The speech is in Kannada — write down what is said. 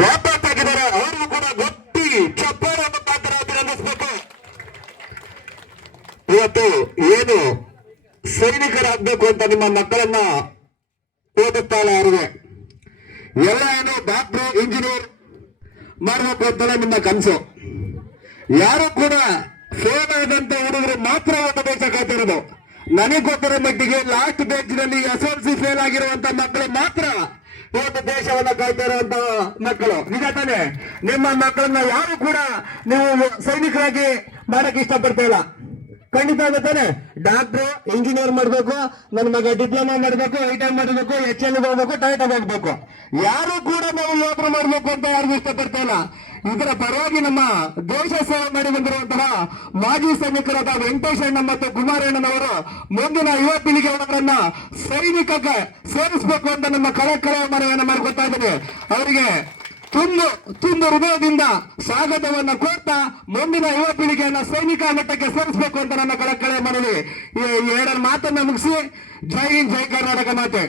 ಒಬ್ಬತ್ತಾಗಿದ್ದಾರೆ. ಅವ್ರಿಗೂ ಕೂಡ ಗಟ್ಟಿ ಚಪ್ಪಾಳೆ ಮುಖಾಂತರ ಅಭಿನಂದಿಸಬೇಕು. ಇವತ್ತು ಏನು ಸೈನಿಕರಾಗಬೇಕು ಅಂತ ನಿಮ್ಮ ಮಕ್ಕಳನ್ನ ಓದುತ್ತಾಳ ಅವ್ರಿಗೆ ಎಲ್ಲ ಏನು ಡಾಕ್ಟರ್ ಇಂಜಿನಿಯರ್ ಮಾಡಬೇಕು ಅಂತಲೇ ನಿಮ್ಮ ಕನಸು. ಯಾರು ಕೂಡ ಫೇಲ್ ಆದಂತ ಹುಡುಗರು ಮಾತ್ರ ಒಂದು ದೇಶ ಕಾಯ್ತಿರೋದು. ನನಗೆ ಗೊತ್ತಿರೋ ಮಟ್ಟಿಗೆ ಲಾಸ್ಟ್ ಬೇಚ್ನಲ್ಲಿ SLC ಫೇಲ್ ಆಗಿರುವಂತ ಮಕ್ಕಳು ಮಾತ್ರ ಒಂದು ದೇಶವನ್ನ ಕಾಯ್ತಾ ಇರುವಂತ ಮಕ್ಕಳು. ನಿಜ ತಾನೆ? ನಿಮ್ಮ ಮಕ್ಕಳನ್ನ ಯಾರು ಕೂಡ ನೀವು ಸೈನಿಕರಾಗಿ ಮಾಡಕ್ ಇಷ್ಟಪಡ್ತಾ ಇಲ್ಲ. ಖಂಡಿತ ತಾನೆ? ಡಾಕ್ಟ್ರು ಇಂಜಿನಿಯರ್ ಮಾಡ್ಬೇಕು, ನನ್ನ ಮಗ ಡಿಪ್ಲೊಮಾ ಮಾಡ್ಬೇಕು, ITI ಮಾಡಬೇಕು, HL ಹೋಗ್ಬೇಕು, ಟೈಟಾಗ್ ಹೋಗ್ಬೇಕು. ಯಾರು ಕೂಡ ನಾವು ಯೋಚನೆ ಮಾಡ್ಬೇಕು ಅಂತ ಯಾರಿಗೂ ಇಷ್ಟಪಡ್ತಾ ಇಲ್ಲ. ಇದರ ಪರವಾಗಿ ನಮ್ಮ ದೇಶ ಸೇವೆ ಮಾಡಿ ಬಂದಿರುವಂತಹ ಮಾಜಿ ಸೈನಿಕರಾದ ವೆಂಕಟೇಶಣ್ಣ ಮತ್ತು ಕುಮಾರಣ್ಣನವರು ಮುಂದಿನ ಯುವ ಪೀಳಿಗೆಯವರನ್ನ ಸೈನಿಕಕ್ಕೆ ಸೇರಿಸಬೇಕು ಅಂತ ನಮ್ಮ ಕಳಕಳ ಮನವಿಯನ್ನು ಮಾಡ್ಕೊತಾ ಇದ್ದೇನೆ. ಅವರಿಗೆ ತುಂಬ ಹೃದಯದಿಂದ ಸ್ವಾಗತವನ್ನ ಕೋರ್ತಾ ಮುಂದಿನ ಯುವ ಪೀಳಿಗೆಯನ್ನ ಸೈನಿಕ ಮಟ್ಟಕ್ಕೆ ಸೇರಿಸಬೇಕು ಅಂತ ನನ್ನ ಕಳಕಳ ಮನವಿ. ಈ ಎರಡರ ಮಾತನ್ನ ಮುಗಿಸಿ ಜೈ ಹಿಂದ್, ಜೈ ಕರ್ನಾಟಕ ಮಾತೆ.